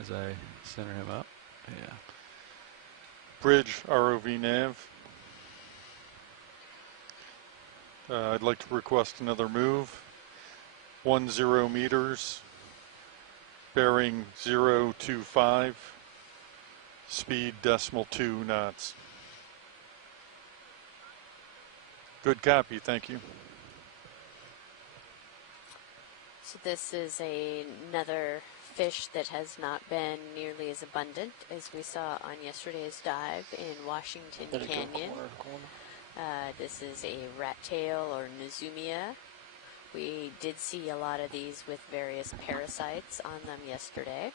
as I center him up. Yeah. Bridge, ROV nav. I'd like to request another move. 10 meters, bearing 025, speed .2 knots. Good copy, thank you. So this is another fish that has not been nearly as abundant as we saw on yesterday's dive in Washington Canyon. This is a rat tail or Nizumia. We did see a lot of these with various parasites on them yesterday.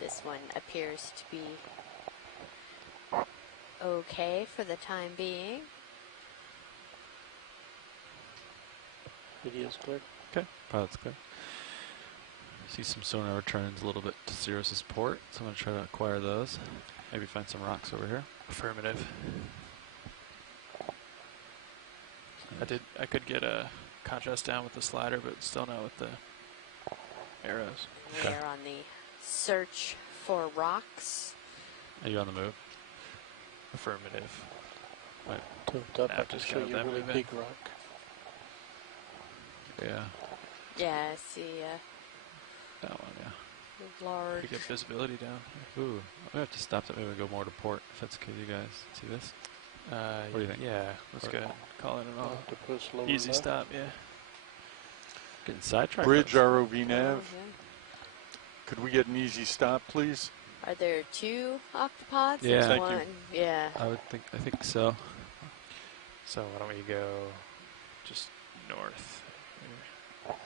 This one appears to be okay for the time being. Video's clear. Okay, pilot's clear. See some sonar returns a little bit to Cirrus's port, so I'm going to try to acquire those. Maybe find some rocks over here. Affirmative. I could get a contrast down with the slider, but still not with the arrows. We are on the search for rocks. Are you on the move? Affirmative. Right. Tilt up, I Just can show got you a that really moving. big rock. Yeah, Yeah, I see that one, yeah. a large. Pretty good visibility down. Ooh, I'm going to have to stop that. Maybe we go more to port, if that's okay with you guys. See this? What do you think? Yeah, let's Or- go ahead. Call it an all. Octopus lower Easy left. stop, yeah. Getting sidetracked. Bridge, folks. ROV Oh, nav. yeah. Could we get an easy stop, please? Are there two octopods? Yeah. There's Thank you. one. Yeah. I think so. So why don't we go just north here. Or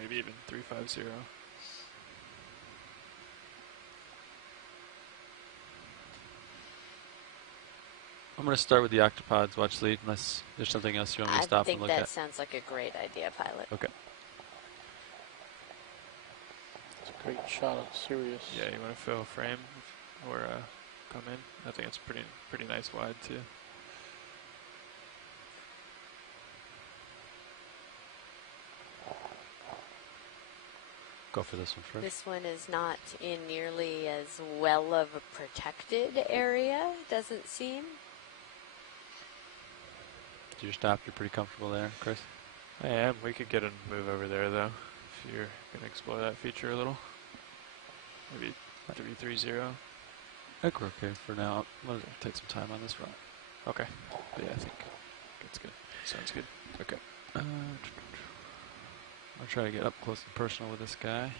maybe even 350. I'm going to start with the octopods, watch lead, unless there's something else you want me to I stop think and look that at. sounds like a great idea, pilot. Okay. It's a great shot of Sirius. Yeah, you want to fill a frame or come in? I think it's pretty nice wide too. Go for this one first. This one is not in nearly as well of a protected area, doesn't seem. Did you stop? You're pretty comfortable there, Chris? I am. We could get a move over there though, if you're gonna explore that feature a little. Maybe 330. I think we're okay for now. I'm going to take some time on this route. Okay, But yeah, I think. that's good. Sounds good. Okay. I'll try to get up close and personal with this guy.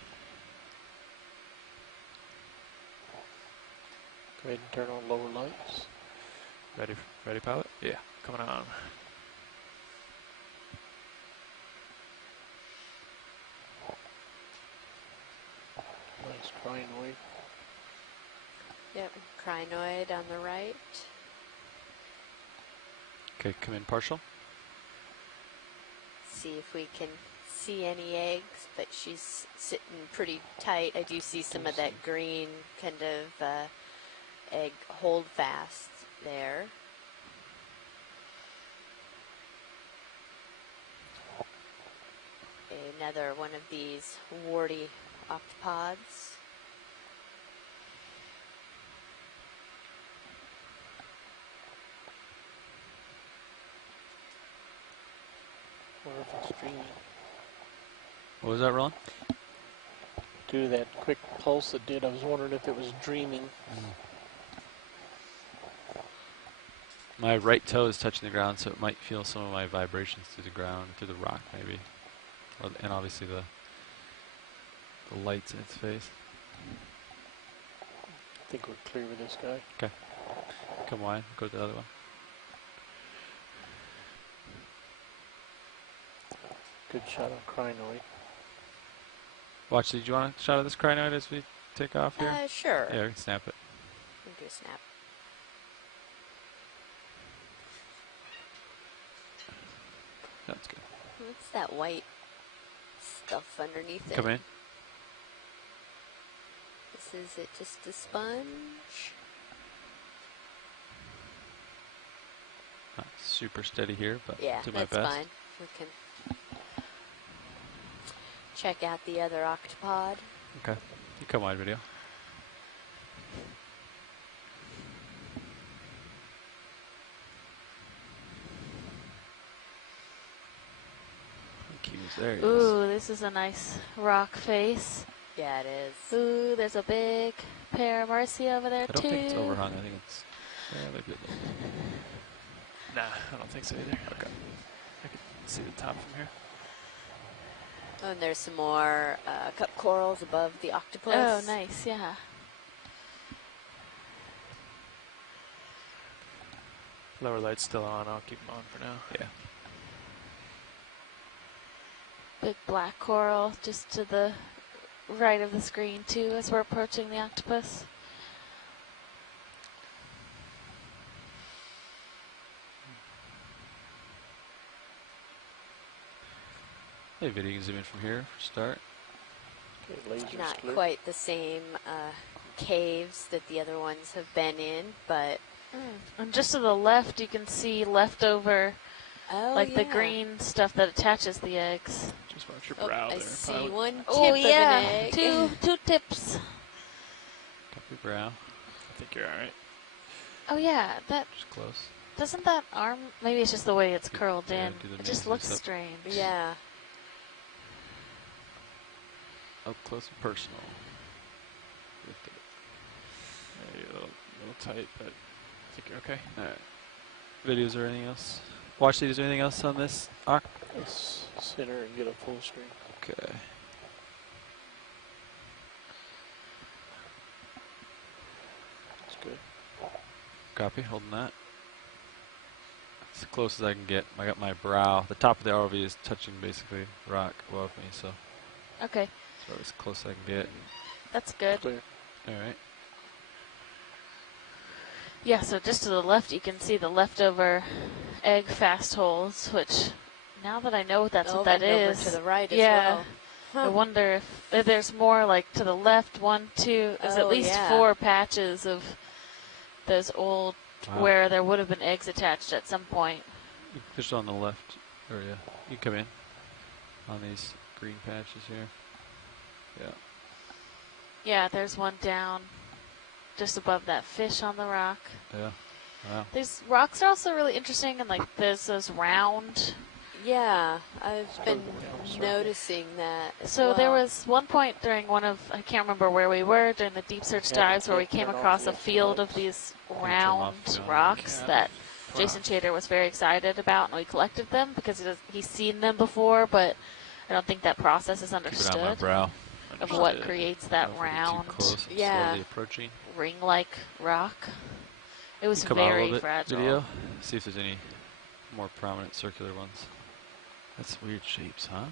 Go ahead and turn on lower lights. Ready, pilot? Yeah, coming on. Nice crinoid. Yep, crinoid on the right. Okay, come in partial. See if we can see any eggs, but she's sitting pretty tight. I do see some of that green kind of egg hold fast there. Another one of these warty octopods. Or if it's dreaming. What was that, Roland? Due to that quick pulse it did, I was wondering if it was dreaming. My right toe is touching the ground, so it might feel some of my vibrations through the ground, through the rock maybe. Or, and obviously the lights in its face. I think we're clear with this guy. Okay. Come wide, go to the other one. Good shot on crinoid. Watch, did you want a shot of this crinoid as we take off here? Sure. Yeah, we can snap it. We can do a snap. That's good. What's that white stuff underneath it? Come in. Is it just a sponge? Not super steady here, but Yeah, do my that's best. fine. We can check out the other octopod. Okay. You come wide video. Cues, there he is. Ooh, this is a nice rock face. Yeah, it is. Ooh, there's a big pair of Marcy over there I don't too. think it's overhung. I think it's maybe a little. Nah, I don't think so either. Okay. I can see the top from here. Oh, and there's some more cup corals above the octopus. Oh, nice, yeah. Lower light's still on. I'll keep them on for now. Yeah. Big black coral just to the right of the screen too as we're approaching the octopus. Hey, video, you can zoom in from here. Start. Okay, laser's Not clear. quite the same caves that the other ones have been in, but And just to the left, you can see leftover, like the yeah. green stuff that attaches the eggs. Just watch your Oh, brow I there. see Pilot. one tip Oh of yeah, an egg. two tips. Copy brow. I think you're alright. Oh yeah, that Just close. doesn't that arm? Maybe it's just the way it's curled Yeah, in. do the It just main looks zooms up. strange. Yeah. Up close and personal. Lift it. Yeah, you're a little tight, but I think you're okay. Alright. Videos or anything else? Watch videos or anything else on this? Let's center and get a full screen. Okay. That's good. Copy, holding that. As close as I can get. I got my brow. The top of the ROV is touching basically rock above me, so Okay, as close as I can get. that's good. Clear. Alright. Yeah, so just to the left, you can see the leftover egg fast holes, which now that I know that's what that and over is, to the right yeah. as well. I wonder if there's more like to the left, one, two, there's at Oh, least yeah. 4 patches of those old Wow. where there would have been eggs attached at some point. You can fish on the left area. You can come in on these green patches here. Yeah. Yeah, there's one down just above that fish on the rock. Yeah. Wow. These rocks are also really interesting, and like there's those round. Yeah, I've been down circle. noticing that. as So there well. was one point during one of, I can't remember where we were, during the deep search Yeah, dives where we came turn off across the a field of lights. these turn off round the rocks Yeah. that Wow. Jason Chater was very excited about, and we collected them because he's seen them before, but I don't think that process is Keep it on my understood brow. of what Understood. creates I that don't know if we get round Too close. I'm Yeah. Slowly approaching. ring-like rock. It was You come out a very little bit, fragile. video. See if there's any more prominent circular ones. That's weird shapes, huh?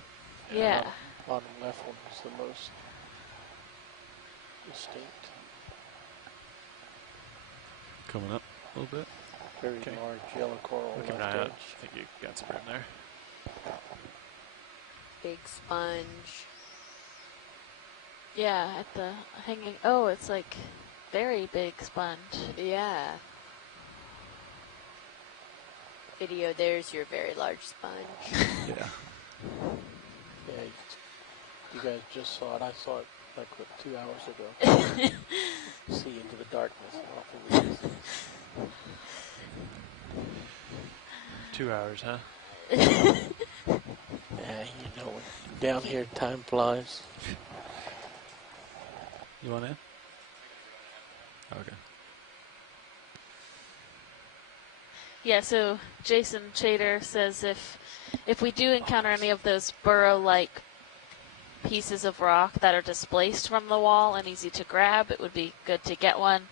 Yeah. Bottom left one is the most distinct. Coming up a little bit. Very Okay. large yellow coral We'll keep an left eye out. edge. I think you got some room there. Big sponge. Yeah, at the hanging. Oh, it's like very big sponge. Yeah. Video, there's your very large sponge. Yeah. Yeah, you guys just saw it. I saw it like what, 2 hours ago. See into the darkness. Off of the distance. 2 hours, huh? Yeah, you know, down here time flies. You want in? Okay. Yeah, so Jason Chater says if we do encounter any of those burrow-like pieces of rock that are displaced from the wall and easy to grab, it would be good to get one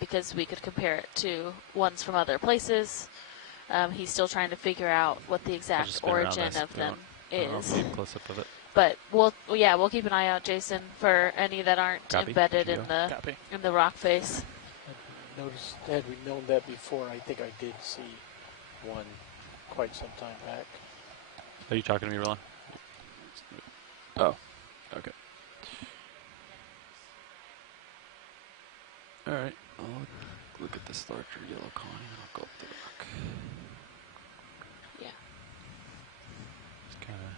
because we could compare it to ones from other places. He's still trying to figure out what the I'll exact just spin around origin this if of you them want. is. Get a close up of it. But we'll keep an eye out, Jason, for any that aren't Copy. embedded Good in to Copy. the rock face. Notice, had we known that before, I think I did see one quite some time back. Are you talking to me, Roland? Oh, okay. All right. I'll look at this larger yellow coin and I'll go up the rock. Yeah. Just kind of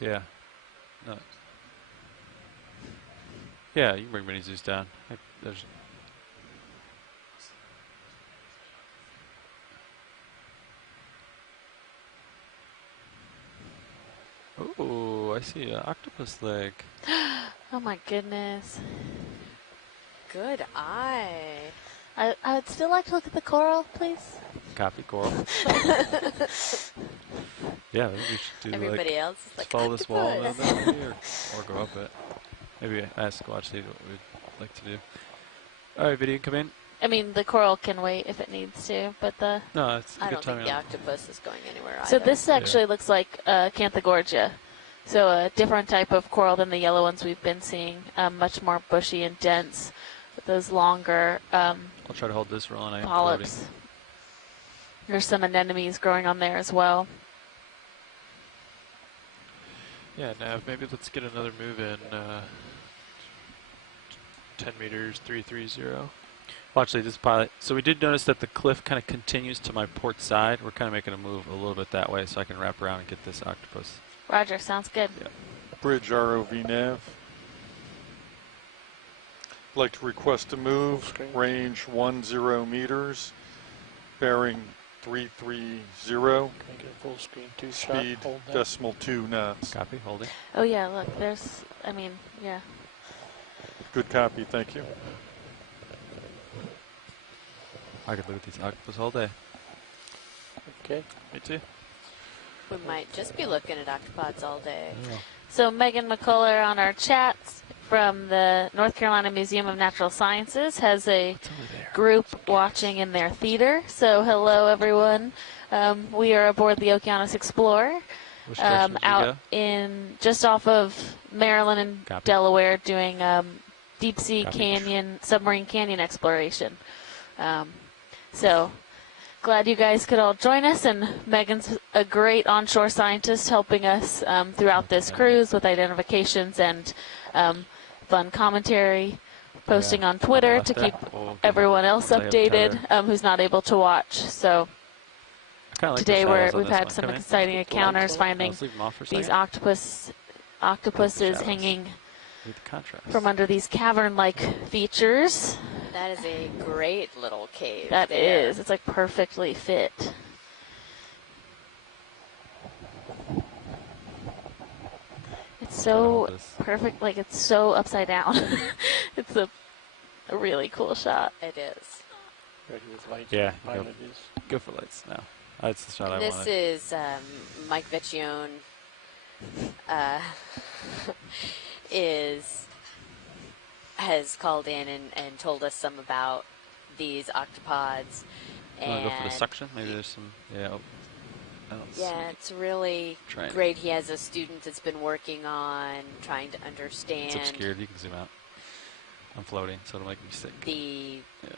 Yeah. No. Yeah, you can bring mini zoos down. There's. Oh, I see an octopus leg. Oh my goodness. Good eye. I would still like to look at the coral, please. Copy coral. Yeah, maybe we should do Everybody else is like, follow this wall a octopus. little bit maybe, or go up it. Maybe ask Watchley what we'd like to do. All right, video, come in. I mean, the coral can wait if it needs to, but the... No, it's a I good don't think timing. the octopus is going anywhere either. So this actually looks like Canthagorgia. So a different type of coral than the yellow ones we've been seeing. Much more bushy and dense, with those longer I'll try to hold this rolling. I am polyps. floating. There's some anemones growing on there as well. Yeah, Nav, maybe let's get another move in. 10 meters, 330. Watchley, this pilot. So we did notice that the cliff kind of continues to my port side. We're kind of making a move a little bit that way so I can wrap around and get this octopus. Roger, sounds good. Yeah. Bridge ROV nav. Like to request a move, range 10 meters, bearing 330, Can I get a full screen 2 shot? speed Hold that. decimal 2 knots. Copy, holding. Oh yeah, look, there's, I mean, yeah. Good copy, thank you. I could look at these octopus all day. Okay. Me too. We might just be looking at octopods all day. Yeah. So Megan McCuller on our chats from the North Carolina Museum of Natural Sciences has a What's over there? group watching in their theater. So hello everyone. We are aboard the Okeanos Explorer. Which direction did you Out go? in just off of Maryland and Copy. Delaware doing deep sea Copy. canyon, submarine canyon exploration. So glad you guys could all join us, and Megan's a great onshore scientist helping us throughout this cruise with identifications and fun commentary, posting Yeah. on Twitter Left to there. keep We'll give everyone it- else once I have updated tether. who's not able to watch. So I kinda like the today shadows on we've this had one. some Come in. exciting encounters finding Let's leave them off for a these second. octopuses shadows. hanging Read the contrast. from under these cavern-like features. That is a great little cave. That there. is, it's like perfectly fit. It's Try to hold so this. perfect, like it's so upside down. It's a really cool shot. It is. Ready with lights. Yeah, Pilot go. is. Go for lights now. That's the shot I This wanted. is Mike Vecchione. Has called in and told us some about these octopods. You want to go for the And suction? Maybe there's some. Yeah. Oh, I don't see. yeah, it's really Trying. great. He has a student that's been working on trying to understand It's obscured. You can zoom out. I'm floating, so it'll make me sick. the Yeah.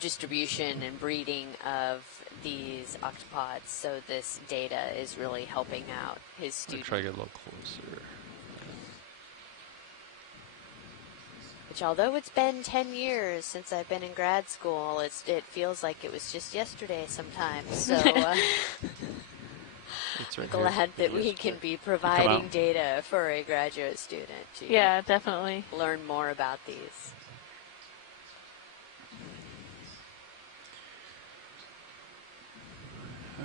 distribution and breeding of these octopods. So this data is really helping out his I'm student. try to get a little closer. Which, although it's been 10 years since I've been in grad school, it feels like it was just yesterday sometimes. So It's right glad here. that we can be providing data for a graduate student to Yeah, definitely. learn more about these.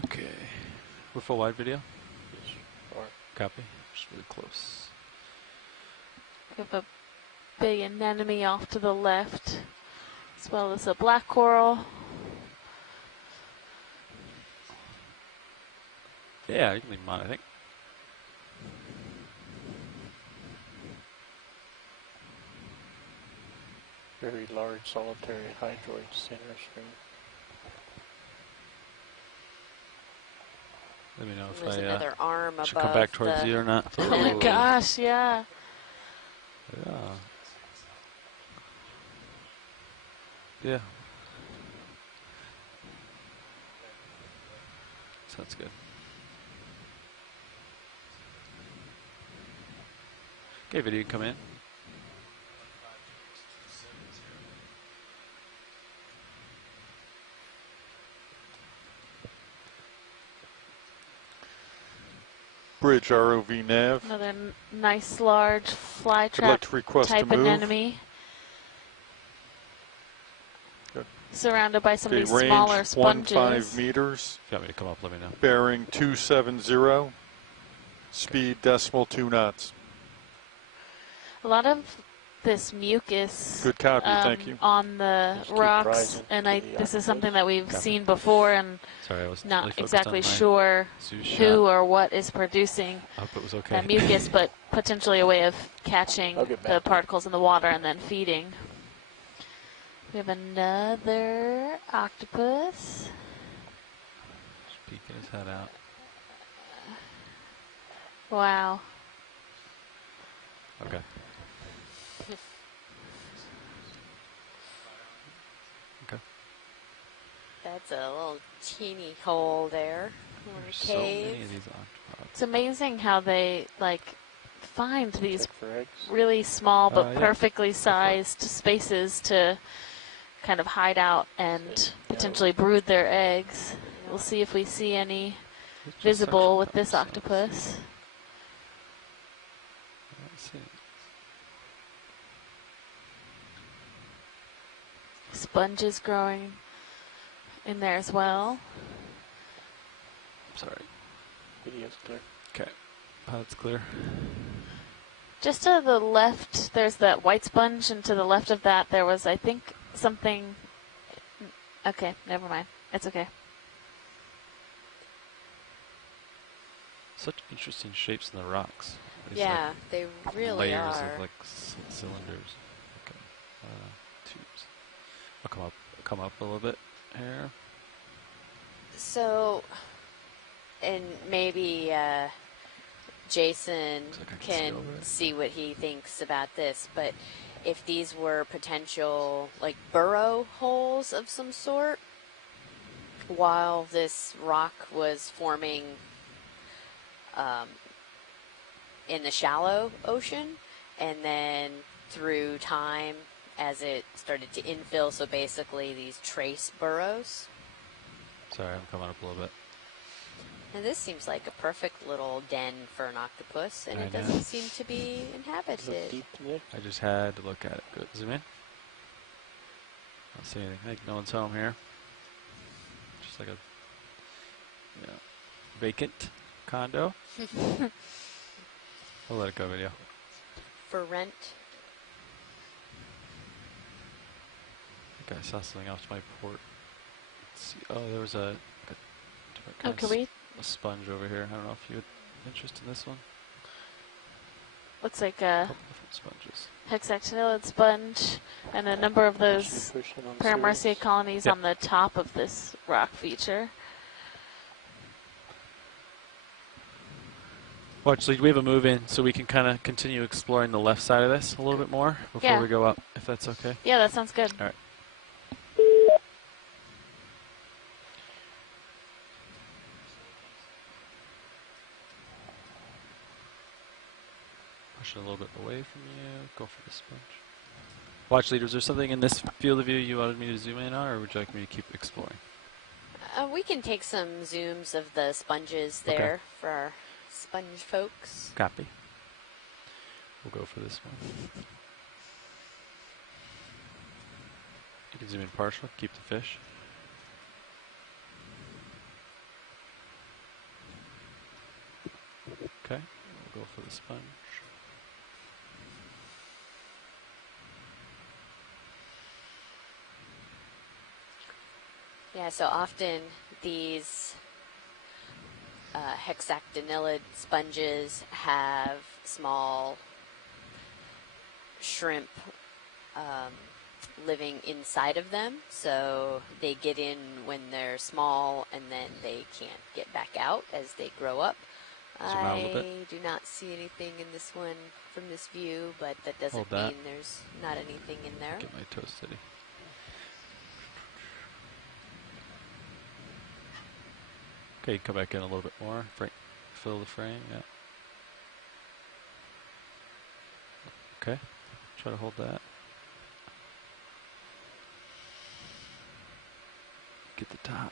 Okay. We're full wide video. Yes. Or Copy. Just really close. We have a big anemone off to the left, as well as a black coral. Yeah, you can leave them on, I think. very large solitary hydroid center screen. Let me know if There's I another arm should above come back towards the you or not. Oh my Ooh. gosh, yeah. Yeah. Yeah. Sounds good. Okay, video, come in. bridge ROV nav. Another nice large fly I'd trap like to request a type move. anemone. Good. Surrounded by some Okay, of these smaller range sponges. 15 meters, If you want me to come up, let me know. bearing 270, speed decimal 2 knots. A lot of this mucus Good copy, thank you. on the Just keep rocks, rising and to I the this is octopus. something that we've Copy. seen before, and Sorry, I was not really focused exactly on my sure zoo who shot. or what is producing I hope it was okay. that mucus, but potentially a way of catching I'll get the back to you. particles in the water and then feeding. We have another octopus. Just peeking his head out. Wow. Okay. Okay. That's a little teeny hole there. Or So many cave. of these octopods. It's amazing how they find these Check for eggs. really small but Yeah. perfectly sized spaces to kind of hide out and potentially brood their eggs. We'll see if we see any It's just visible with suction this cups. octopus. Let's see. Sponges growing in there as well. Sorry. Video's clear. Okay. That's clear. Just to the left, there's that white sponge, and to the left of that, there was, I think, something. Okay, never mind. It's okay. Such interesting shapes in the rocks. These, Yeah, they like, really layers are. of like cylinders. Okay. Tubes. I'll come up a little bit here. So, and maybe Jason Looks like I can see can over it. see what he thinks about this, but if these were potential like burrow holes of some sort while this rock was forming in the shallow ocean, and then through time as it started to infill, so basically these trace burrows. Sorry, I'm coming up a little bit. And this seems like a perfect little den for an octopus, and I it know. doesn't seem to be Look inhabited. deep in there. I just had to look at it. Go, zoom in. Don't see anything. I think no one's home here. Just like a vacant condo. I'll let it go, video. For rent. I think I saw something off to my port. Let's see. Oh, there was a different Oh, kind can of we? a sponge over here. I don't know if you had interest in this one. Looks like A a couple different sponges. hexactinellid sponge and a number of those Push in on the Paramarcia series. colonies Yep. on the top of this rock feature. Well, actually, we have a move in, so we can kind of continue exploring the left side of this a little bit more before Yeah. we go up, if that's okay. Yeah, that sounds good. All right. Push it a little bit away from you. Go for the sponge. Watch leader, is there something in this field of view you wanted me to zoom in on, or would you like me to keep exploring? We can take some zooms of the sponges Okay. there for our sponge folks. Copy. We'll go for this one. You can zoom in partial, keep the fish. Okay, we'll go for the sponge. Yeah, so often these hexactinellid sponges have small shrimp living inside of them, so they get in when they're small and then they can't get back out as they grow up. Zoom out a little I bit. do not see anything in this one from this view, but that doesn't Hold that. mean there's not anything in there. Get my toast city. Okay, come back in a little bit more. Fill the frame, yeah. Okay, try to hold that. Get the top.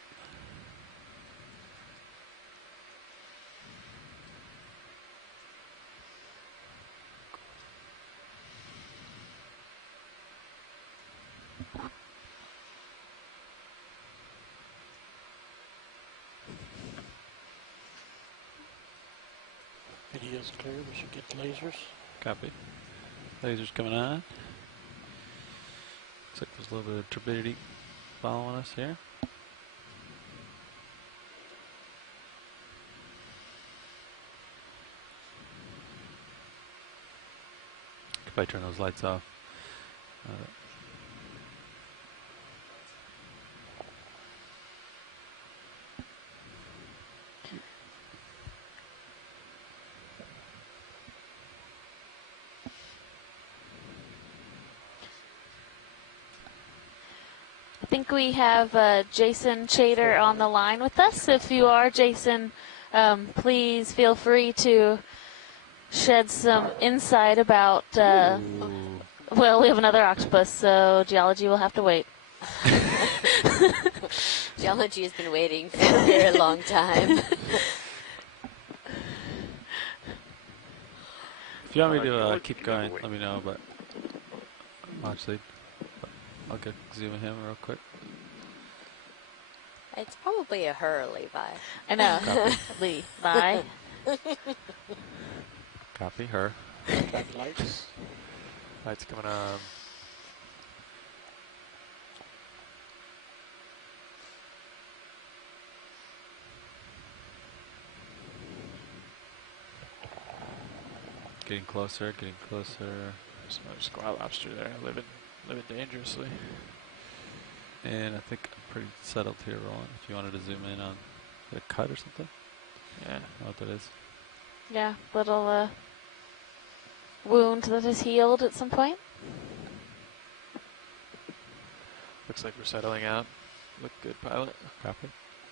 is clear. We should get lasers. Copy. Lasers coming on. Looks like there's a little bit of turbidity following us here. If I turn those lights off. I think we have Jason Chater on the line with us. If you are, Jason, please feel free to shed some insight about, well, we have another octopus, so geology will have to wait. Geology has been waiting for a very long time. If you want me to keep going, let me know, but actually, I'll get zooming him real quick. It's probably a her, Levi. I know. Levi. Copy her. Got lights. Lights coming on. Getting closer, getting closer. There's another squat lobster there, living dangerously. And I think I'm pretty settled here, Roland. If you wanted to zoom in on the cut or something. Yeah. I don't know what that is. Yeah, little wound that is healed at some point. Looks like we're settling out. Look good, pilot. Copy.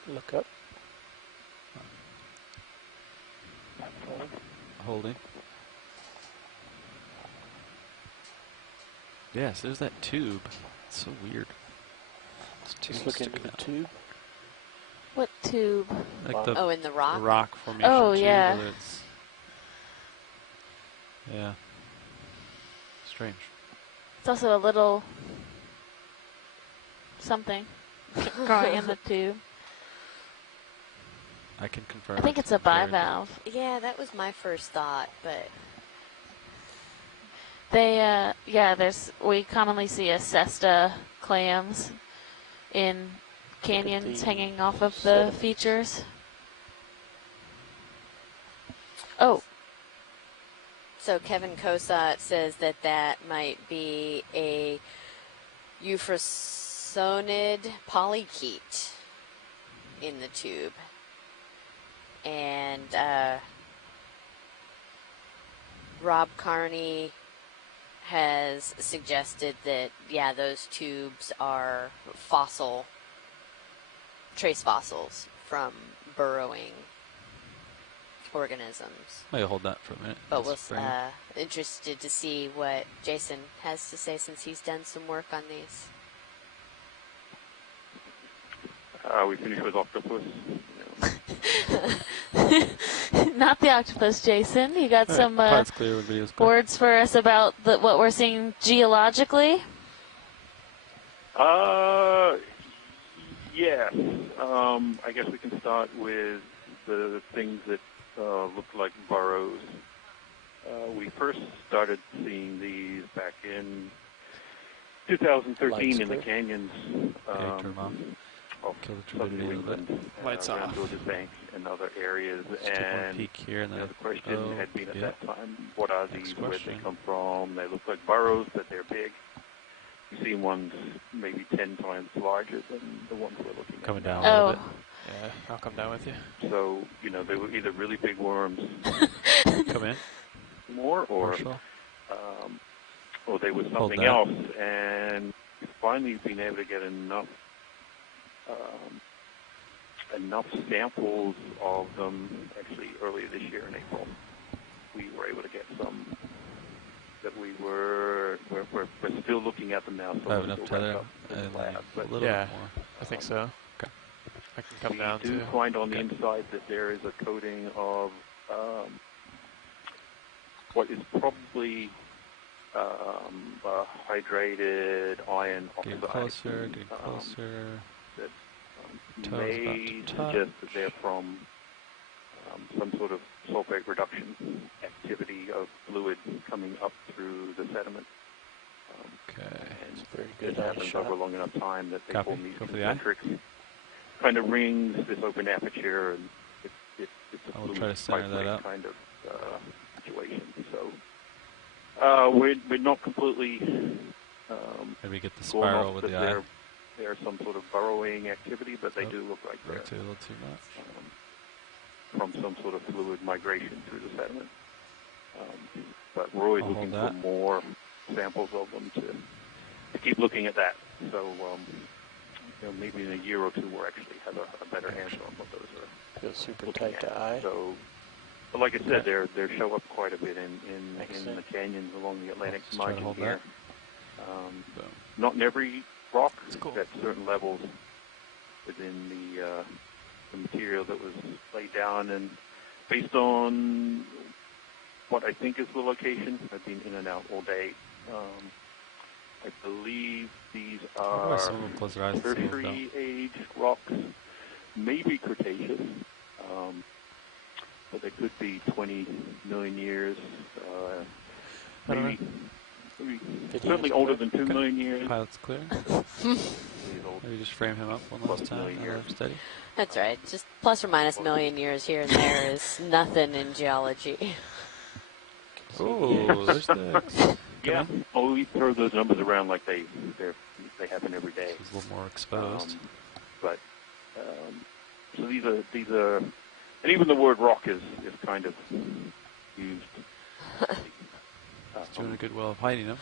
Look up. Holding. Yes, there's that tube. It's so weird. It's Just look into the tube. What tube? Like the In the rock? rock formation Oh, tube, yeah. whether it's yeah. Strange. It's also a little something growing in the tube. I can confirm. I think it's a bivalve. Yeah, that was my first thought, but They, we commonly see a cesta clams in canyons hanging off of the features. Oh, so Kevin Kosat says that might be a Euphrosonid polychaete in the tube. And Rob Carney has suggested that, yeah, those tubes are trace fossils from burrowing organisms. Maybe hold that for a minute. But Just we're bring it. interested to see what Jason has to say since he's done some work on these. We finished with octopus. not the octopus, Jason. You got some Part's clear when video's clear. words for us about what we're seeing geologically? Yes. I guess we can start with the things that look like burrows. We first started seeing these back in 2013 in the canyons. Okay, turn 'em off. Of Kill the southern turbidity a New little bit. England, Lights around off. George's Bank and other areas. Just take one And peek here and then the question had been at that time, what are these, Next where they question. come from? They look like burrows, but they're big. You've seen ones maybe 10 times larger than the ones we're looking at. Coming down now. a Oh, little Yeah, I'll come down with you. So, they were either really big worms bit. Come in. more or Partial. they were Hold something that. else. And we've finally been able to get enough samples of them. Actually, earlier this year in April, we were able to get some that we're still looking at them now. So I have we'll enough go back tether up to the and lab. a But little Yeah. bit more. I think so. Okay. I can come down we do too. find on the Okay. inside that there is a coating of what is probably hydrated iron Getting oxide. closer, getting closer. That Toes may about to touch. suggest that they're from some sort of sulfate reduction activity of fluid coming up through the sediment. Okay. And very it good happens shot. over a long enough time that they Copy. form these Go for the eye. concentric kind of rings, this open aperture, and it's a I will fluid try to center that cycling up. kind of situation. So we're not completely Maybe get the going spiral off with that the eye. there's some sort of burrowing activity, but they do look like they're Too, a little too much. from some sort of fluid migration through the sediment. But we're always I'll looking hold for that. more samples of them to keep looking at that. So maybe in a year or two we'll actually have a better handle on what those are. Feels super looking tight at. to eye. So, but like I said, they show up quite a bit in Excellent. the canyons along the Atlantic Let's try to margin hold here. Boom. Not in every rock. That's cool. At certain levels within the material that was laid down, and based on what I think is the location, I've been in and out all day. I believe these Why are some of them close their eyes and see it, though? tertiary age rocks, maybe Cretaceous, but they could be 20 million years, I don't maybe Video certainly is older clear. than 2 million years. Pilot's clear. These old Maybe just frame him up one Plus last time. million years. Steady. That's right. Just plus or minus a million years here and there is nothing in geology. Oh, there's the. Yeah. Oh, we throw those numbers around like they happen every day. He's a little more exposed. But so these are, and even the word rock is kind of used. He's doing a good well of hiding him.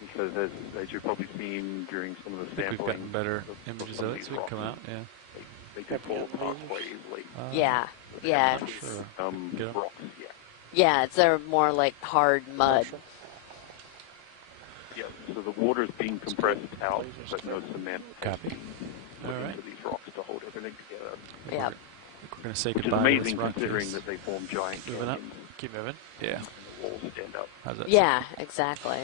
Because as you've probably seen during some of the I think we've sampling, gotten better of images some of of it, these so we can come rocks, out. Yeah. They do fall apart quite easily. Yeah, yeah, Sure. Get 'em. Rocks, yeah. yeah. They're more like hard mud. Yeah, so the water's being compressed out, but no cement Copy. All put right. into these rocks to hold everything together. Yeah. I think we're going to say Which is goodbye to amazing this rock considering face. that they form giant Moving up. canyons Keep moving. Yeah. and the walls stand up. How's that? Yeah, exactly.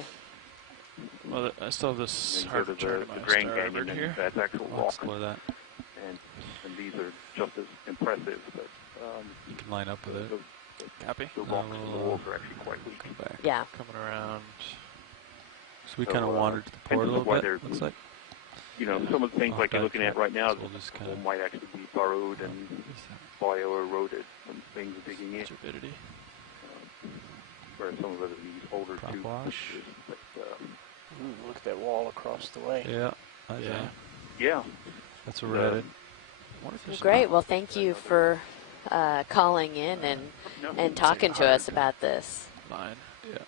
Well, I still have this And hard so to turn the my Grand starboard Canyon, here. and that's actual I'll rock, explore that. and these are just as impressive, but You can line up with it. Copy. the rocks and the walls are actually quite weak. Come back. Yeah. Coming around. So we So, kind of wandered to the port a and little why bit. there's- Looks like. You know, some of the things Off like you're that looking at track, right now, so we'll just kinda- might actually be burrowed and bio-eroded from things digging in. Turbidity. Whereas some of it are these older Prop tube wash. pictures, but Look at that wall across the way. Yeah. Yeah. yeah, That's where we're headed. Wonder if there's Great. Well, thank you for calling in and talking to us about this. Line. Yeah.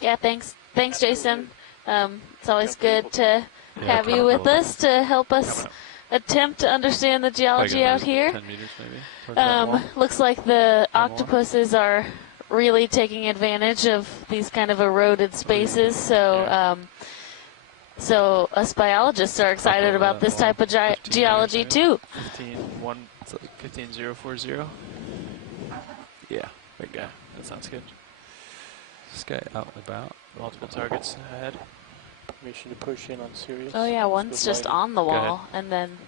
Yeah, thanks, Jason. It's always good to Yeah, have coming you up a with little us to help us attempt to understand the bit. geology Probably out gonna here. 10 meters maybe. towards that wall. Looks like the One more. octopuses are really taking advantage of these kind of eroded spaces. So, Yeah. so us biologists are excited over about that this wall. type of 15 geology meters, too. 15040. Yeah. Big guy. That sounds good. This guy out and about. Multiple targets ahead. Permission to push in on Sirius. Oh yeah, one's just on the Go ahead. wall, and then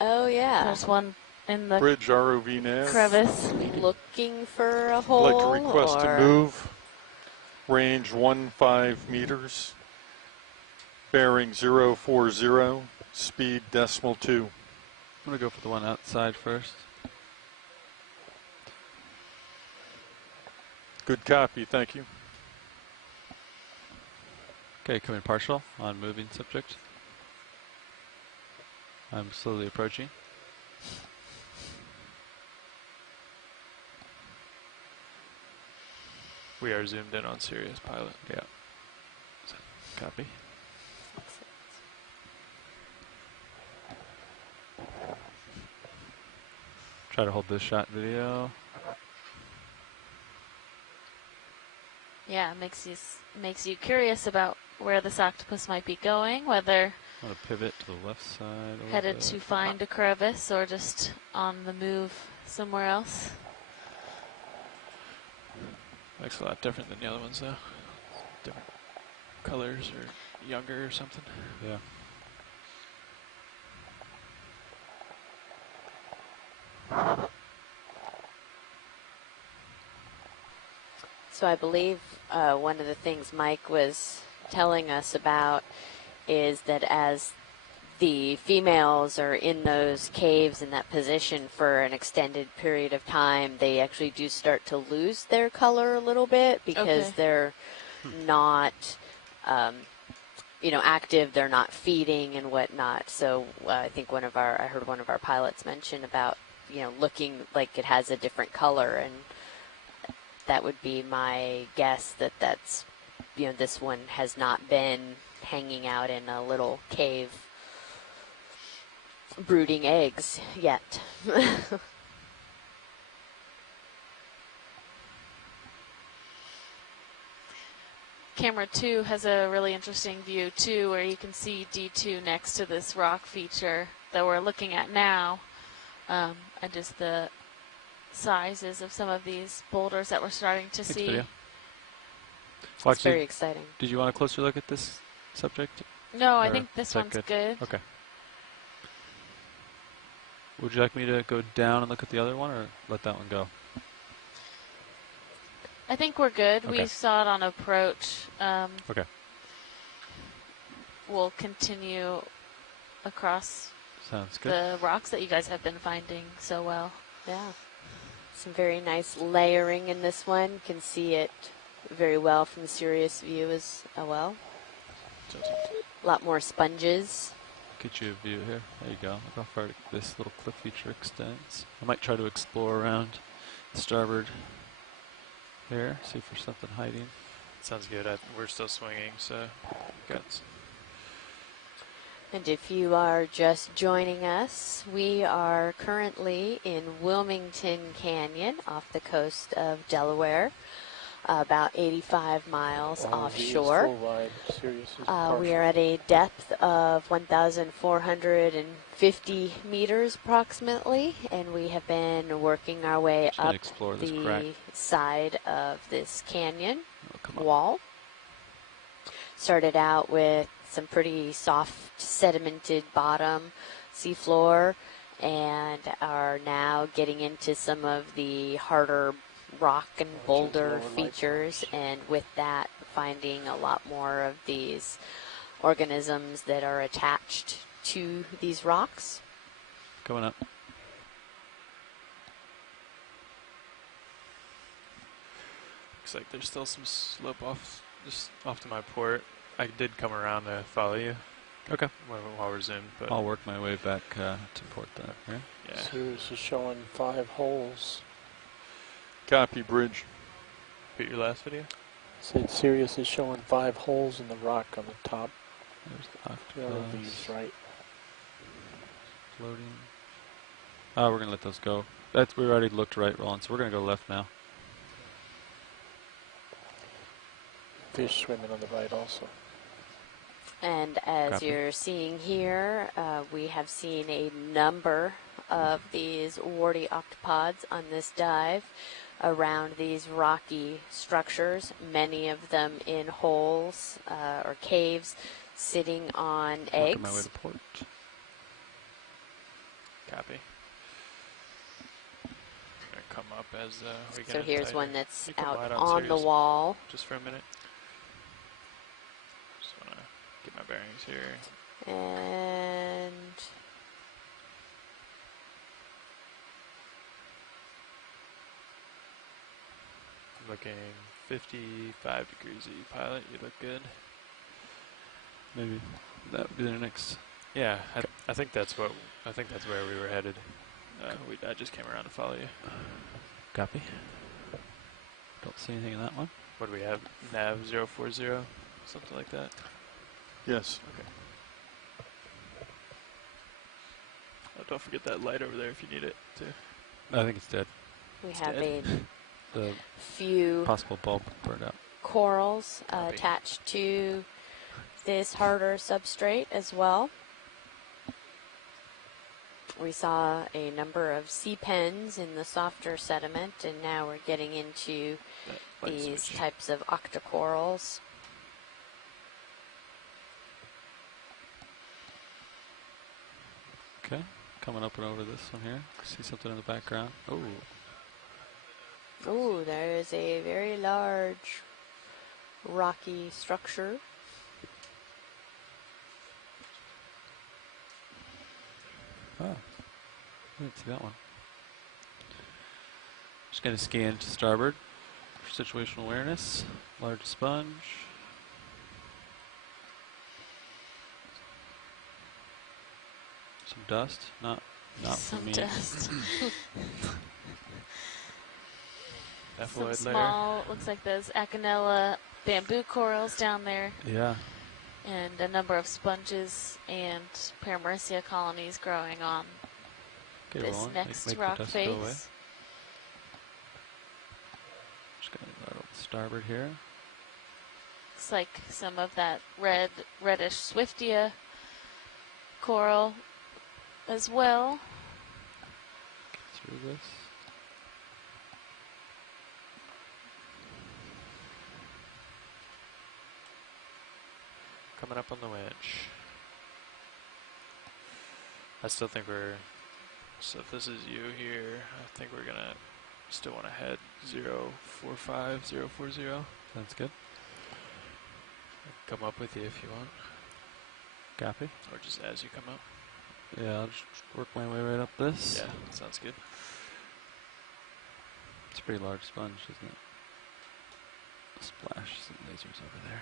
Oh yeah. there's one in the Bridge ROV nav. crevice. Looking for a I'd hole. like to request or... to move. Range 15 meters. Bearing 040. Speed .2. I'm going to go for the one outside first. Good copy, thank you. Okay, come in partial on moving subject. I'm slowly approaching. We are zoomed in on Sirius pilot. Yeah. Copy. Try to hold this shot video. Yeah, it makes you curious about where this octopus might be going, whether I'm going to pivot to the left side. a little headed bit. to find a crevice or just on the move somewhere else. Looks a lot different than the other ones though. Different colors or younger or something. Yeah. So I believe one of the things Mike was telling us about is that as the females are in those caves in that position for an extended period of time, they actually do start to lose their color a little bit because Okay. they're not, active. They're not feeding and whatnot. So I think I heard one of our pilots mention about, looking like it has a different color, and that would be my guess that's, this one has not been hanging out in a little cave brooding eggs yet. Camera 2 has a really interesting view too, where you can see D2 next to this rock feature that we're looking at now, and just the sizes of some of these boulders that we're starting to Thanks, see. video. It's very exciting. Did you want a closer look at this subject? No, I Or think this is that one's good. Okay. Would you like me to go down and look at the other one, or let that one go? I think we're good. Okay. We saw it on approach. Okay. We'll continue across Sounds good. the rocks that you guys have been finding so well. Yeah. Some very nice layering in this one. You can see it very well from the Sirius view as well. A lot more sponges. Get you a view here. There you go. Look how far this little cliff feature extends. I might try to explore around the starboard here, see if there's something hiding. Sounds good. We're still swinging, so guts. And if you are just joining us, we are currently in Wilmington Canyon off the coast of Delaware, about 85 miles offshore. We are at a depth of 1,450 meters approximately, and we have been working our way up the side of this canyon wall. Started out with some pretty soft sedimented bottom seafloor, and are now getting into some of the harder rock and boulder features, and with that finding a lot more of these organisms that are attached to these rocks. Going up. Looks like there's still some slope off, just off to my port. I did come around to follow you. Okay. While we're zoomed, but I'll work my way back to port then. Right? yeah. Sirius is showing 5 holes. Copy, bridge. Repeat your last video. Said Sirius is showing 5 holes in the rock on the top. There's the The octopus ROVs, right? floating. We're gonna let those go. We already looked right, Roland, so we're gonna go left now. Fish swimming on the right also. And as Copy. you're seeing here, we have seen a number of these warty octopods on this dive around these rocky structures, many of them in holes or caves sitting on Working my way eggs. to port. Copy. I'm gonna come up as we get So in here's tighter. one that's You can out light on the Sirius wall. just for a minute. Just wanna get my bearings here. And Looking 55 degrees of you, pilot. You look good. Maybe that would be the next. Yeah, I think that's where we were headed. I just came around to follow you. Copy. Don't see anything in that one. What do we have? Nav 040, something like that. Yes. Okay. Oh, don't forget that light over there if you need it too. I think it's dead. we It's have dead. The few possible bulb burned out. corals Copy. attached to this harder substrate as well. We saw a number of sea pens in the softer sediment, and now we're getting into That light these switch. types of octocorals. Okay, coming up and over this one here. See something in the background. Oh, Oh, there is a very large rocky structure. Oh, I didn't see that one. Just going to scan to starboard for situational awareness. Large sponge. Some dust, not for Some me. dust. Some Epheloid layer. small, looks like those Acanella bamboo corals down there, Yeah. and a number of sponges and Paramecia colonies growing on Okay, this rolling. next Make the rock dust go away. face. Just going to go starboard here. Looks like some of that reddish Swiftia coral as well. Get through this. Coming up on the winch. I still think we're, so if this is you here, I think we're gonna still want to head 045, 040. Sounds good. Come up with you if you want, Copy. or just as you come up. Yeah, I'll just work my way right up this. Yeah, sounds good. It's a pretty large sponge, isn't it? Splash some lasers over there.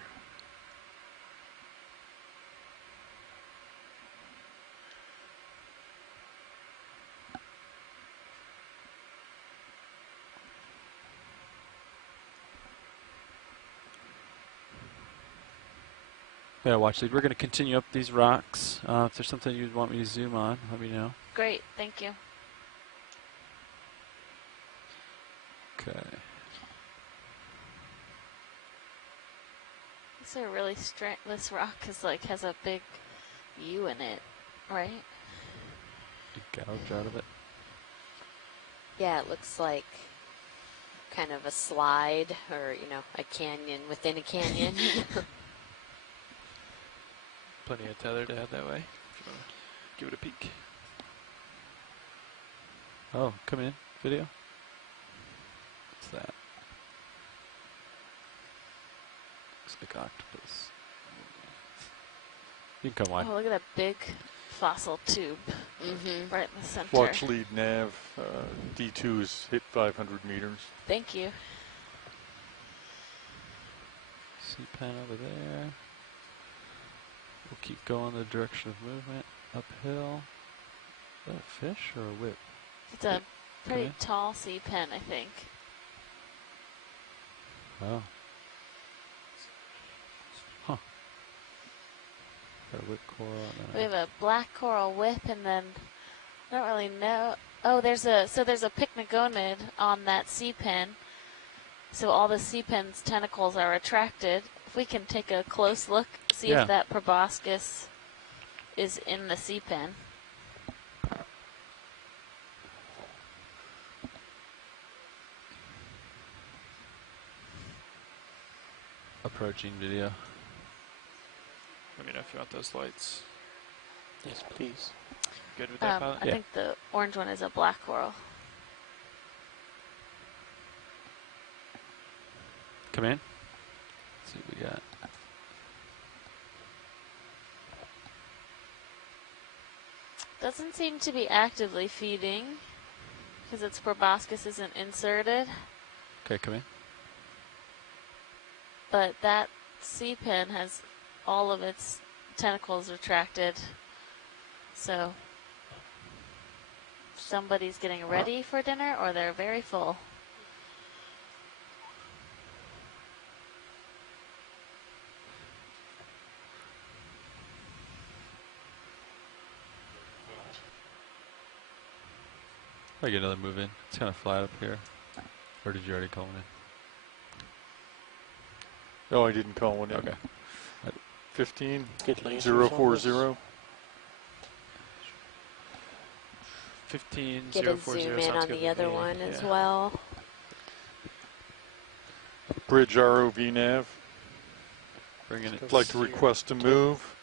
Yeah, watch these. We're going to continue up these rocks. If there's something you'd want me to zoom on, let me know. Great, thank you. Okay. This is a really this rock is like has a big U in it, right? You gouge out of it. Yeah, it looks like kind of a slide or, a canyon within a canyon. Plenty of tether to head that way. If you want to give it a peek. Oh, come in. Video. What's that? Looks like octopus. You can come wide. Oh, look at that big fossil tube Mm-hmm. right in the center. Watch lead nav. D2 is hit 500 meters. Thank you. C-pen over there. We'll keep going the direction of movement. Uphill. Is that a fish or a whip? It's a pretty Okay. tall sea pen, I think. Oh. Huh. Got a whip coral. We have a black coral whip, and then I don't really know. Oh, there's a pycnogonid on that sea pen. So all the sea pen's tentacles are retracted. If we can take a close look, see Yeah. if that proboscis is in the sea pen. Approaching video. Let me know if you want those lights. Yes, please. Good with that, pilot? I think the orange one is a black coral. Come in. Let's see what we got. Doesn't seem to be actively feeding because its proboscis isn't inserted. Okay, come in. But that sea pen has all of its tentacles retracted. So somebody's getting ready for dinner or they're very full. I get another move in. It's kind of flat up here. Or did you already call one in? No, I didn't call one in. Okay. 15 Get lasers on this. 040. 15, Get a 040 zoom in sounds on good the with other me. one as Yeah. well. Bridge ROV nav. Bringing it. I'd like to request a move.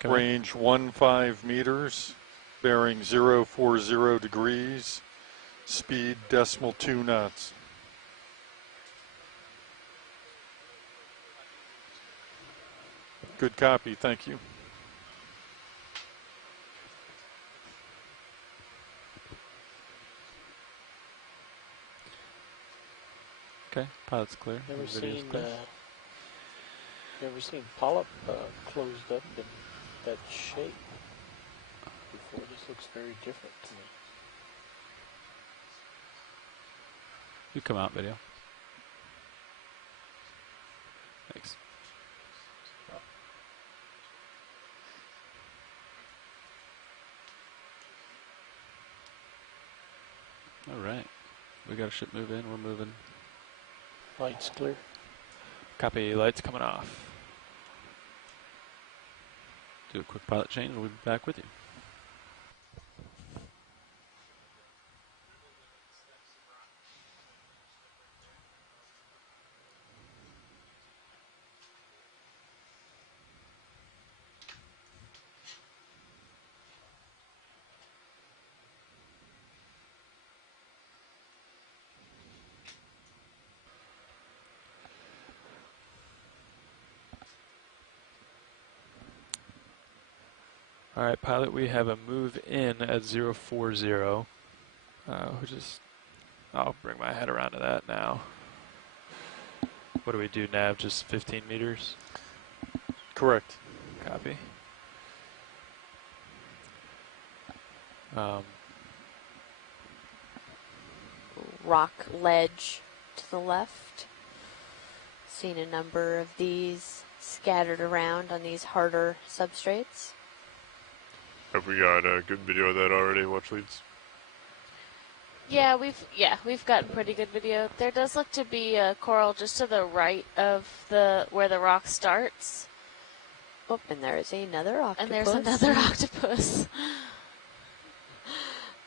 Come in. Range 15 meters. Bearing 040 degrees. Speed 0.2 knots. Good copy, thank you. Okay, pilot's clear. Never Video's seen clear. never seen polyp closed up in that shape before. This looks very different to me. You come out, video. Thanks. All right. We got a ship move in. We're moving. Lights clear. Copy, lights coming off. Do a quick pilot change. We'll be back with you. All right, pilot, we have a move in at 040, which is, I'll bring my head around to that now. What do we do, nav? Just 15 meters? Correct. Copy. Rock ledge to the left. Seen a number of these scattered around on these harder substrates. Have we got a good video of that already? Watch leads. Yeah, we've gotten pretty good video. There does look to be a coral just to the right of where the rock starts. Oh, and there is another octopus. And there's another octopus.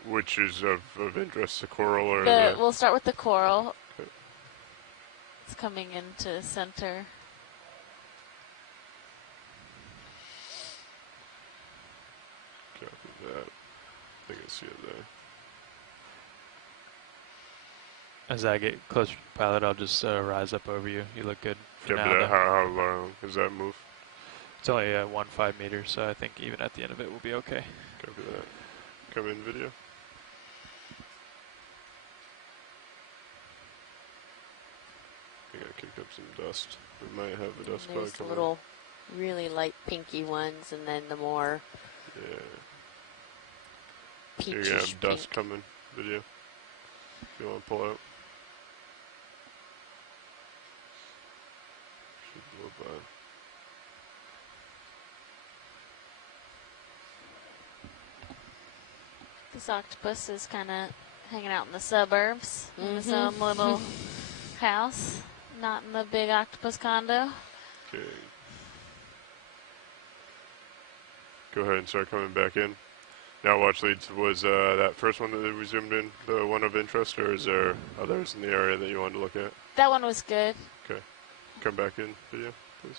Which is of interest, the coral or We'll start with the coral. Okay. It's coming into center. Copy that. I think I see it there. As I get closer to the pilot, I'll just rise up over you. You look good for Yeah, now. but though. how long is that move? It's only 1.5 meters, so I think even at the end of it, we'll be okay. Copy that. Come in video. I think I kicked up some dust. We might have the dust cloud There's the coming. little really light pinky ones, and then the more Yeah. peachish You're gonna have dust pink. coming. Video. If you want to pull out. Should blow by. This octopus is kind of hanging out in the suburbs in his own Mhm. little house, not in the big octopus condo. Okay. Go ahead and start coming back in. Now watch leads. Was that first one that we zoomed in the one of interest, or is there others in the area that you wanted to look at? That one was good. Okay. Come back in video, please.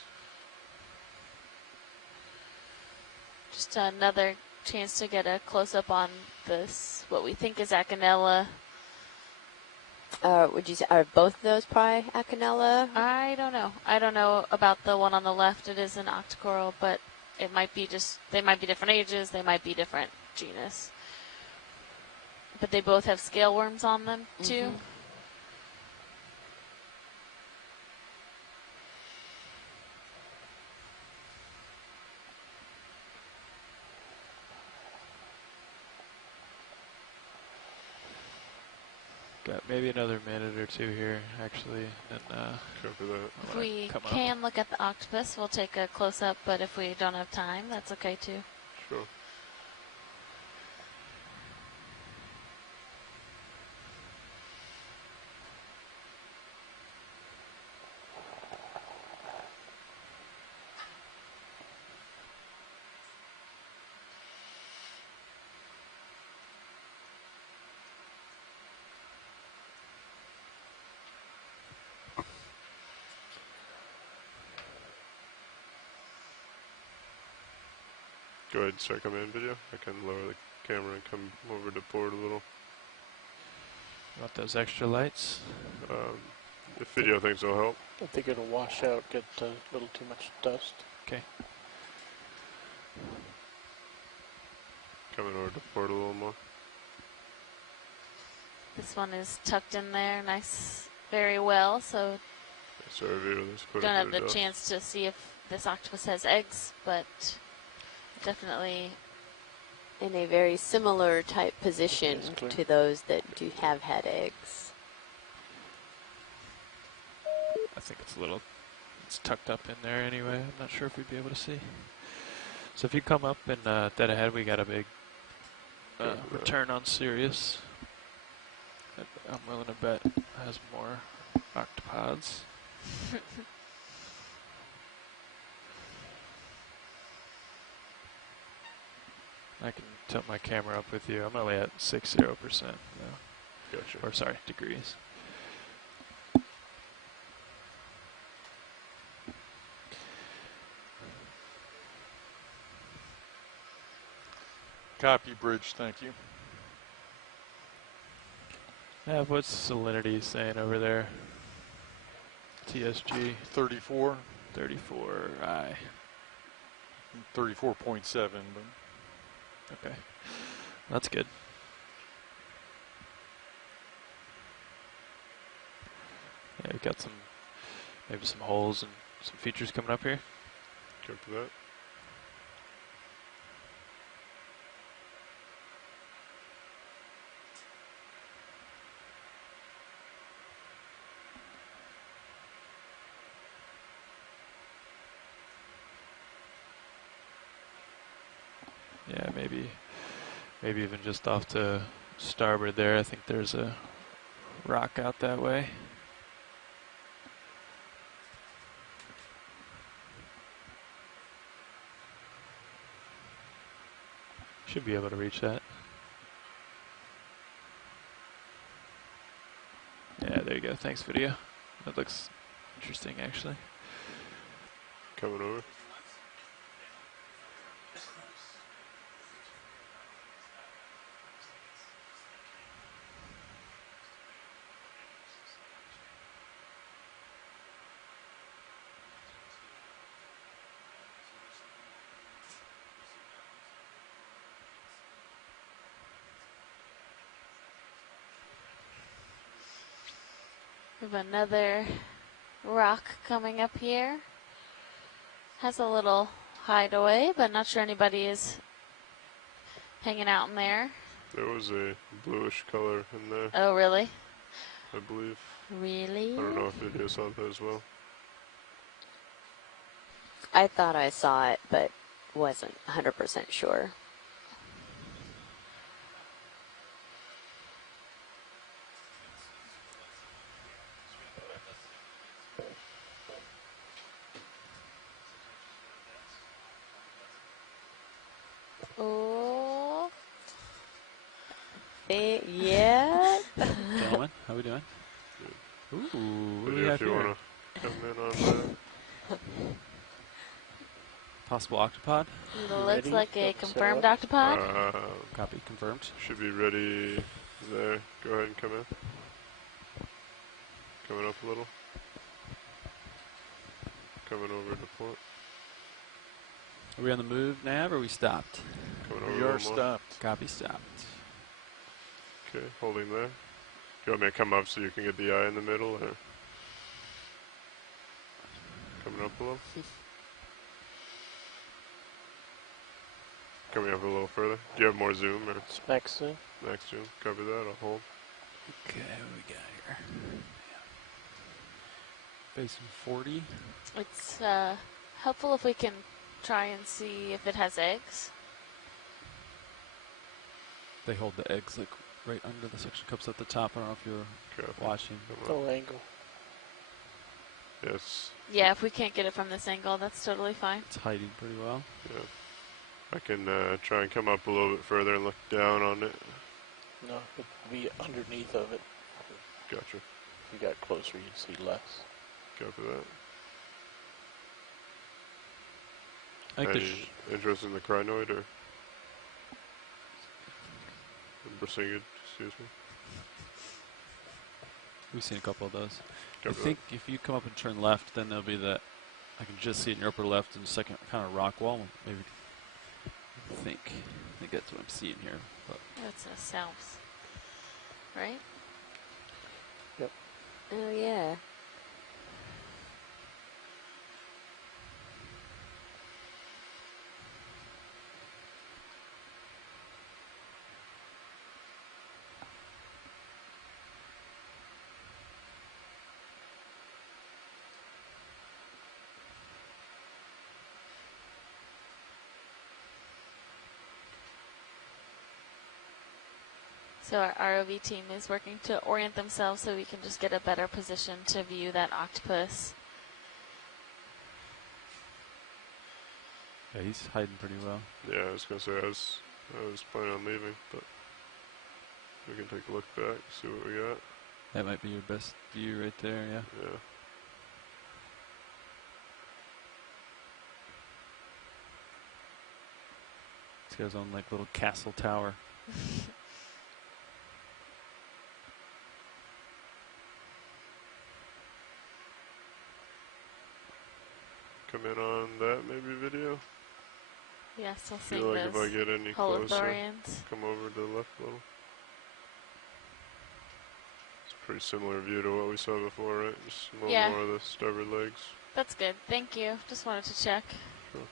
Just another chance to get a close-up on this, what we think is Acanella. Would you say, are both of those probably Acanella? I don't know. I don't know about the one on the left. It is an octocoral, but it might be they might be different ages. They might be different genus. But they both have scale worms on them, too. Mhm. Got maybe another minute or two here, actually, and Copy that. If we can look at the octopus, we'll take a close-up, but if we don't have time, that's okay, too. Sure. Go ahead and start coming in video. I can lower the camera and come over to port a little. Want those extra lights? If video thinks will help. I think it'll wash out, get a little too much dust. Okay. Coming over to port a little more. This one is tucked in there nice, very well, so Nice review. There's quite don't a have bit the of chance to see if this octopus has eggs, but definitely In a very similar type position Yes, clear. to those that do have had eggs. I think it's tucked up in there anyway. I'm not sure if we'd be able to see. So if you come up and dead ahead, we got a big return on Sirius. I'm willing to bet has more octopods. I can tilt my camera up with you. I'm only at 60% now. Gotcha. Or sorry, degrees. Copy bridge, thank you. What's salinity saying over there? TSG 34, 34I. 34.7, but Okay, that's good. Yeah, we've got maybe some holes and some features coming up here. Copy that. Yeah, maybe even just off to starboard there. I think there's a rock out that way. Should be able to reach that. Yeah, there you go. Thanks, video. That looks interesting, actually. Coming over. we have another rock coming up here. Has a little hideaway, but not sure anybody is hanging out in there. There was a bluish color in there, Oh, really? I believe. Really? I don't know if you saw that as well. I thought I saw it, but wasn't 100% sure. Oh. Yeah. Gentlemen, how we doing? Ooh, what do we If have you here? want to come in on that. Possible octopod? Looks ready? like a Got the confirmed setup? octopod. Copy, confirmed. Should be ready there. Go ahead and come in. Coming up a little. Coming over to port. Are we on the move, Nav, or are we stopped? Coming over we a are little more. stopped. Copy, stopped. Okay, holding there. You want me to come up so you can get the eye in the middle, or coming up a little? Coming up a little further. Do you have more zoom or Specs in. max zoom? Cover that. I'll hold. Okay, what do we got here? Basin 40. It's helpful if we can try and see if it has eggs. They hold the eggs like right under the suction cups at the top. I don't know if you're Copy. watching. Come up. No angle. Yes. Yeah, if we can't get it from this angle, that's totally fine. It's hiding pretty well. Yeah. I can try and come up a little bit further and look down on it. No, it'd be underneath of it. Gotcha. If you got closer, you'd see less. Copy that. I think Any there's interest in the crinoid or Brisingid, excuse me? we've seen a couple of those. I Copy think if you come up and turn left, then there'll be the I can just see it in your upper left and second kind of rock wall. Maybe I think that's what I'm seeing here. But That's a south, right? Oh, yeah. So our ROV team is working to orient themselves so we can just get a better position to view that octopus. yeah, he's hiding pretty well. Yeah, I was gonna say I was planning on leaving, but we can take a look back, see what we got. That might be your best view right there. Yeah. Yeah. This guy's on like little castle tower. Come in on that maybe video. Yeah, still Feel seeing like if I those get any closer, holothorians. come over to the left a little. It's a pretty similar view to what we saw before, right? Just a little Yeah. more of the starboard legs. That's good. Thank you. Just wanted to check. Sure.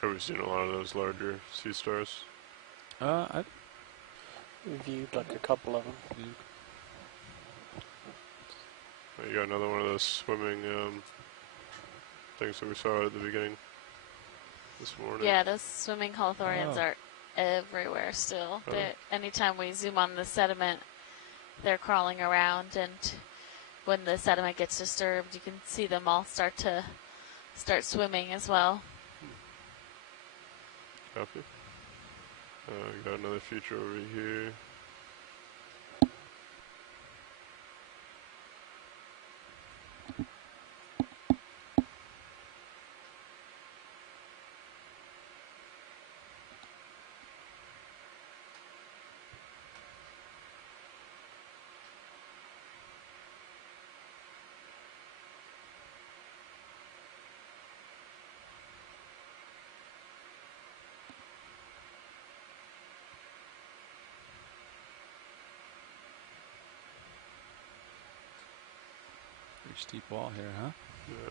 Have we seen a lot of those larger sea stars? I We viewed like a couple of them. Oh, you got another one of those swimming things that we saw at the beginning this morning. Yeah, those swimming holothorians are everywhere still. Anytime we zoom on the sediment, they're crawling around, and when the sediment gets disturbed, you can see them all start swimming as well. Copy. Got another feature over here. pretty steep wall here, huh? Yeah.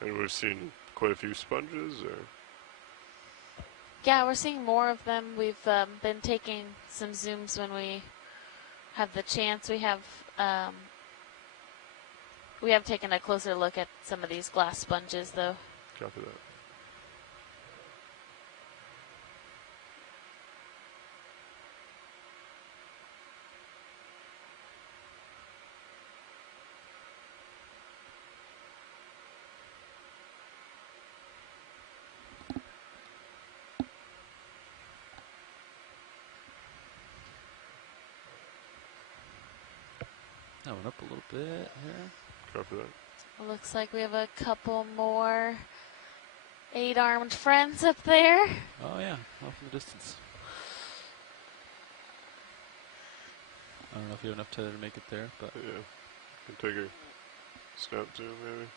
And we've seen quite a few sponges, or? Yeah, we're seeing more of them. We've been taking some zooms when we have the chance. We have taken a closer look at some of these glass sponges, though. Copy that. That went up a little bit here. Copy that. Looks like we have a couple more 8-armed friends up there. Oh yeah, off in the distance. I don't know if you have enough tether to make it there, but Yeah. Can take a snap zoom, maybe.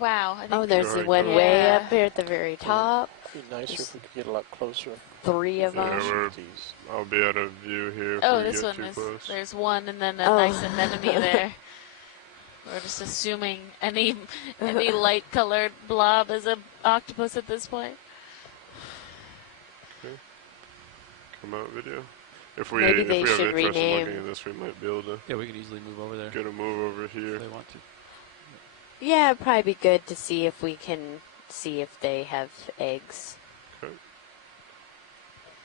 Wow. I think Oh, there's Sure, one yeah. way up here at the very top. It'd be nicer if we could get a lot closer. 3 of Yeah, them. we're- These. I'll be out of view here if Oh, we this get one too is. close. There's one and then a Oh. nice anemone there. We're just assuming any light-colored blob is an octopus at this point. Come out video. If we Maybe if they we have should interest in rename- looking at this, we might be able to Yeah, we could easily move over there get a move over if here. they want to. Yeah, it'd probably be good to see if we can see if they have eggs. Okay.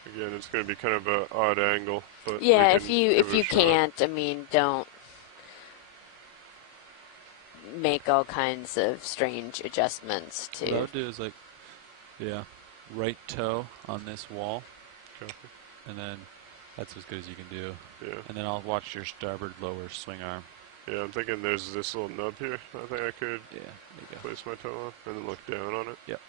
Again, it's going to be kind of an odd angle, but we Yeah, can if you give it a shot. can't, I mean, don't make all kinds of strange adjustments What I to. would do is like, yeah, right toe on this wall, Copy. and then that's as good as you can do. Yeah. And then I'll watch your starboard lower swing arm. Yeah, I'm thinking there's this little nub here. I think I could Yeah, there you go. place my toe on and then look down on it. Yep.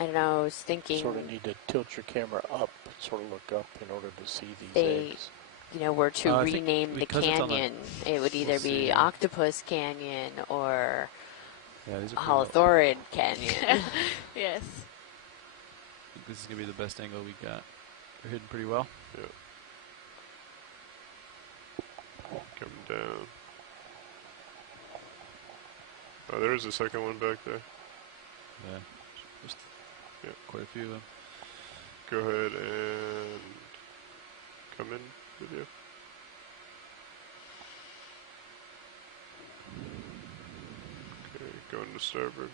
I don't know, I was thinking Sort of need to tilt your camera up, sort of look up in order to see these they, eggs. were to I think rename the because it's on the- canyon, it would either we'll be see. Octopus Canyon or Yeah, these are pretty well. Holothorid Canyon. Yes. I think this is gonna be the best angle we got. They're hidden pretty well. Yeah. Come down. Oh, there's a second one back there. Yeah, just Yeah. quite a few of them. Go ahead and come in, video. Okay, going to starboard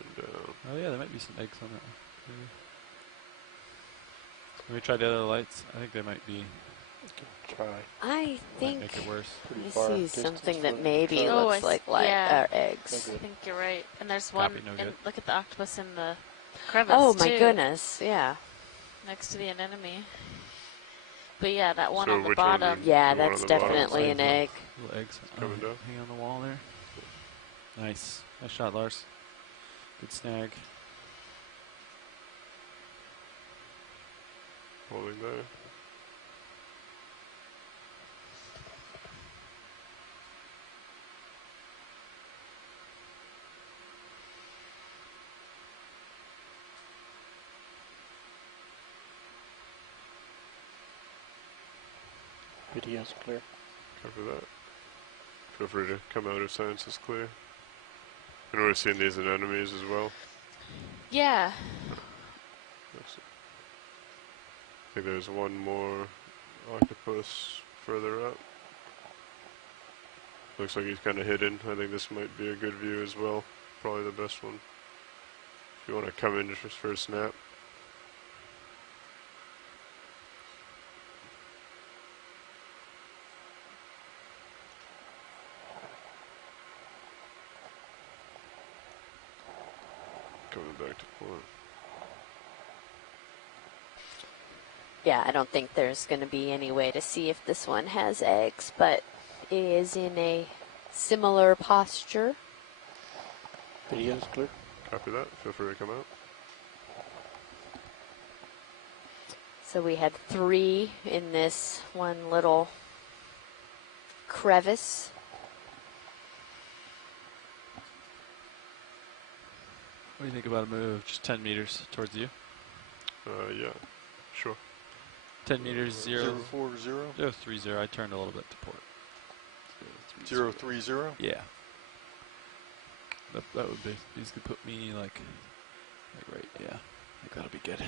and down. Oh yeah, there might be some eggs on that one. Maybe. Let me try the other lights. I think they might be. Try. I Might think make it worse. Pretty I far see distance something for that the maybe try. Oh, looks like yeah. eggs. No I good. think you're right. And there's one, Copy, no and good. look at the octopus in the crevice, Oh my too, goodness, yeah. next to the anemone. But yeah, that one So on the which one bottom. would- Yeah, The one that's on the bottom definitely side. an egg. Little eggs Coming down. hanging on the wall there. Nice. Nice shot, Lars. Good snag. Holding there. Video's clear. Copy that. Feel free to come out if science is clear. And we're seeing these anemones as well. Yeah. Excellent. I think there's one more octopus further up. Looks like he's kind of hidden. I think this might be a good view as well. Probably the best one. If you want to come in just for a snap. Coming back to port. Yeah, I don't think there's going to be any way to see if this one has eggs, but it is in a similar posture. Video's clear. Copy that. Feel free to come out. So we had 3 in this one little crevice. What do you think about a move just 10 meters towards you? Yeah. Sure. 10 meters, 040 030. I turned a little bit to port. 030. Yeah. That would be, these could put me like right, yeah. I think that'll be good.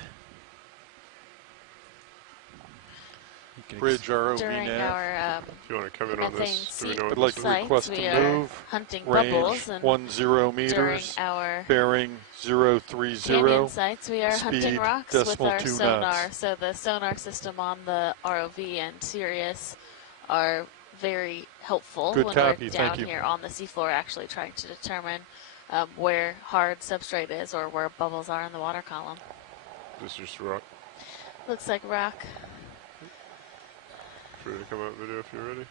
You can Bridge ROV During nav. our If you want to come in on this, do we know I'd what like this to is? sites, request we a are move. hunting Range bubbles, and 10 during meters. our Bearing canyon 030. sites, we are hunting Speed rocks with decimal our 2 sonar. knots. So the sonar system on the ROV and Sirius are very helpful Good when copy, we're thank down you. here on the seafloor, actually trying to determine where hard substrate is or where bubbles are in the water column. This is just rock. Looks like rock. Free to come out video if you're ready.